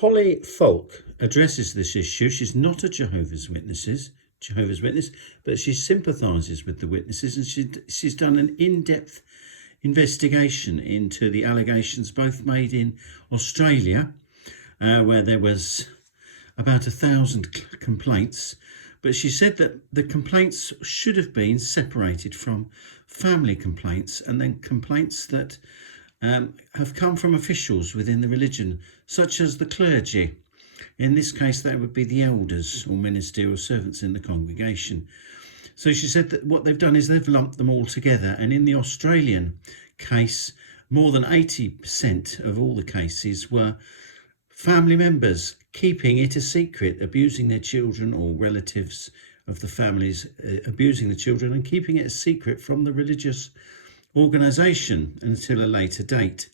Holly Falk addresses this issue. She's not a Jehovah's Witness, but she sympathises with the witnesses, and she's done an in-depth investigation into the allegations both made in Australia, where there was about 1,000 complaints, but she said that the complaints should have been separated from family complaints and then complaints that have come from officials within the religion, such as the clergy. In this case, that would be the elders or ministerial servants in the congregation. So she said that what they've done is they've lumped them all together. And in the Australian case, more than 80% of all the cases were family members keeping it a secret, abusing their children, or relatives of the families abusing the children and keeping it a secret from the religious organisation until a later date.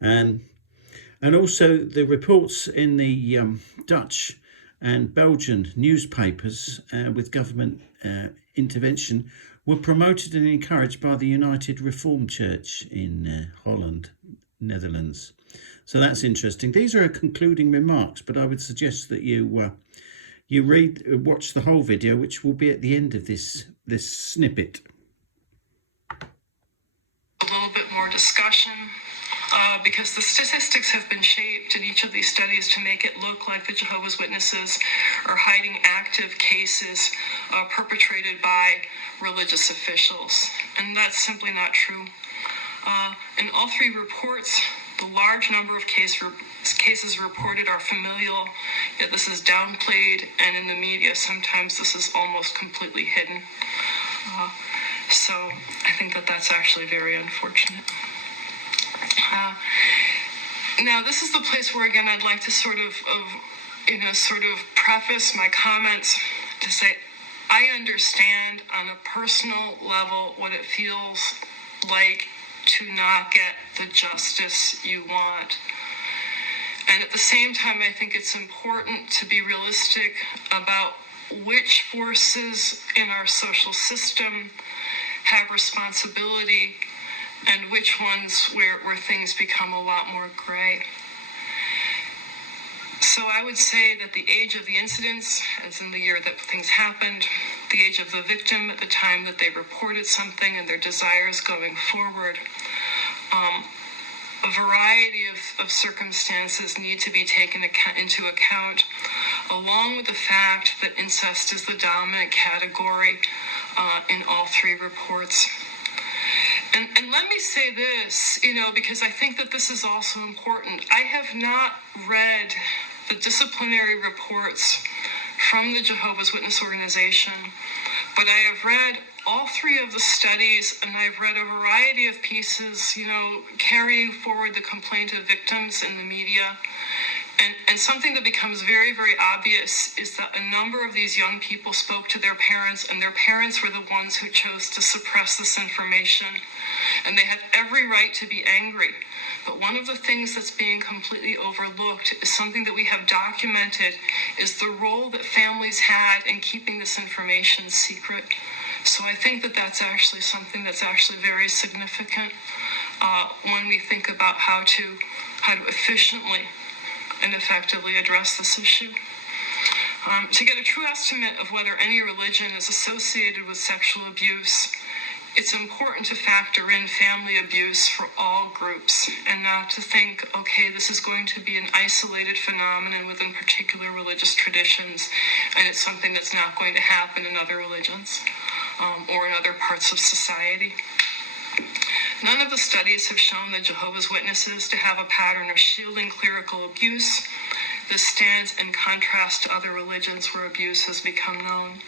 And also the reports in the Dutch and Belgian newspapers with government intervention were promoted and encouraged by the United Reformed Church in Holland, Netherlands. So that's interesting. These are concluding remarks, but I would suggest that you watch the whole video, which will be at the end of this snippet. A little bit more discussion, because the statistics have been shaped in each of these studies to make it look like the Jehovah's Witnesses are hiding active cases perpetrated by religious officials, and that's simply not true. In all three reports, the large number of cases reported are familial, yet this is downplayed, and in the media sometimes this is almost completely hidden. So I think that that's actually very unfortunate. Now this is the place where, again, I'd like to sort of preface my comments to say I understand on a personal level what it feels like to not get the justice you want. And at the same time, I think it's important to be realistic about which forces in our social system have responsibility and which ones where things become a lot more gray. So I would say that the age of the incidents, as in the year that things happened, the age of the victim at the time that they reported something, and their desires going forward, a variety of circumstances need to be taken into account, along with the fact that incest is the dominant category in all three reports. And let me say this, because I think that this is also important. I have not read the disciplinary reports from the Jehovah's Witness Organization, but I have read all three of the studies, and I've read a variety of pieces, carrying forward the complaint of victims in the media. And something that becomes very, very obvious is that a number of these young people spoke to their parents, and their parents were the ones who chose to suppress this information. And they had every right to be angry. But one of the things that's being completely overlooked is something that we have documented, is the role that families had in keeping this information secret. So I think that that's actually something that's actually very significant when we think about how to efficiently and effectively address this issue. To get a true estimate of whether any religion is associated with sexual abuse, it's important to factor in family abuse for all groups, and not to think, okay, this is going to be an isolated phenomenon within particular religious traditions, and it's something that's not going to happen in other religions or in other parts of society. None of the studies have shown the Jehovah's Witnesses to have a pattern of shielding clerical abuse. This stands in contrast to other religions where abuse has become known.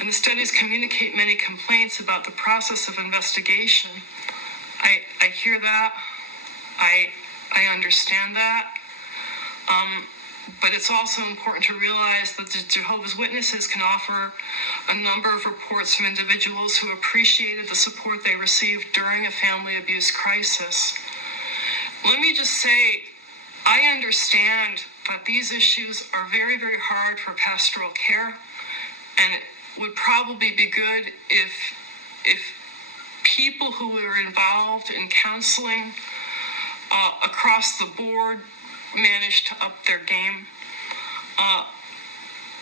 And the studies communicate many complaints about the process of investigation. I hear that. I understand that. But it's also important to realize that the Jehovah's Witnesses can offer a number of reports from individuals who appreciated the support they received during a family abuse crisis. Let me just say, I understand that these issues are very, very hard for pastoral care, and it would probably be good if people who are involved in counseling across the board managed to up their game.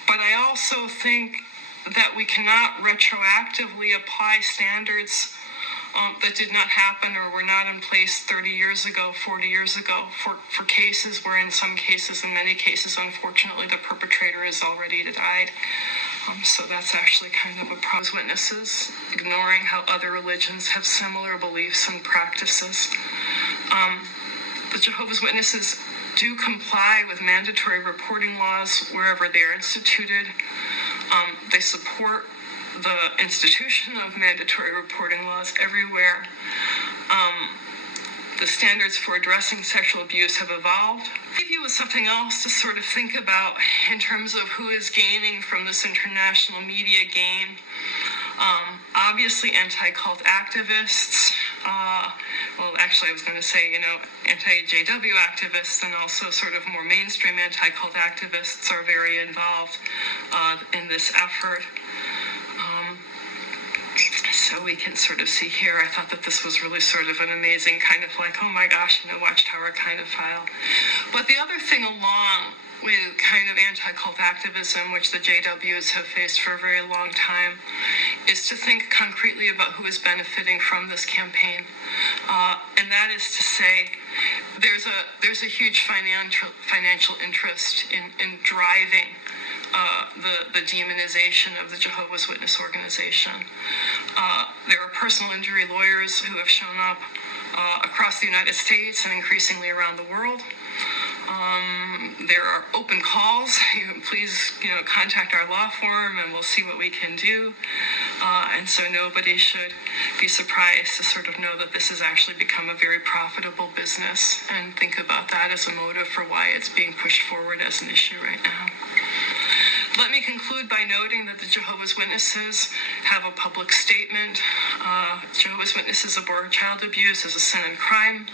But I also think that we cannot retroactively apply standards that did not happen or were not in place 30 years ago, 40 years ago, for cases where in some cases, in many cases, unfortunately, the perpetrator has already died. So that's actually kind of a problem. Witnesses, ignoring how other religions have similar beliefs and practices. The Jehovah's Witnesses do comply with mandatory reporting laws wherever they are instituted. They support the institution of mandatory reporting laws everywhere. The standards for addressing sexual abuse have evolved. I'll leave you with something else to sort of think about in terms of who is gaining from this international media gain. Obviously, anti-cult activists. Well, actually, I was going to say, anti-JW activists and also sort of more mainstream anti-cult activists are very involved in this effort. So we can sort of see here, I thought that this was really sort of an amazing kind of like, oh my gosh, Watchtower kind of file. But the other thing along with kind of anti-cult activism, which the JWs have faced for a very long time, is to think concretely about who is benefiting from this campaign. And that is to say, there's a huge financial interest in driving the demonization of the Jehovah's Witness organization. There are personal injury lawyers who have shown up across the United States and increasingly around the world. There are open calls. Please, contact our law firm and we'll see what we can do. And so nobody should be surprised to sort of know that this has actually become a very profitable business, and think about that as a motive for why it's being pushed forward as an issue right now. Let me conclude by noting that the Jehovah's Witnesses have a public statement. Jehovah's Witnesses abhor child abuse as a sin and crime.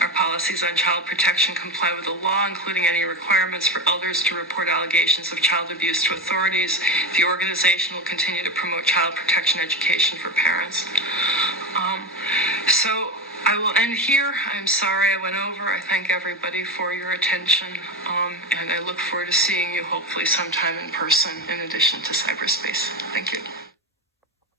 Our policies on child protection comply with the law, including any requirements for elders to report allegations of child abuse to authorities. The organization will continue to promote child protection education for parents. So I will end here. I'm sorry I went over. I thank everybody for your attention, and I look forward to seeing you hopefully sometime in person in addition to cyberspace. Thank you.